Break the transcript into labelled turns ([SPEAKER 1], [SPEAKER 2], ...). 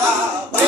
[SPEAKER 1] Baba.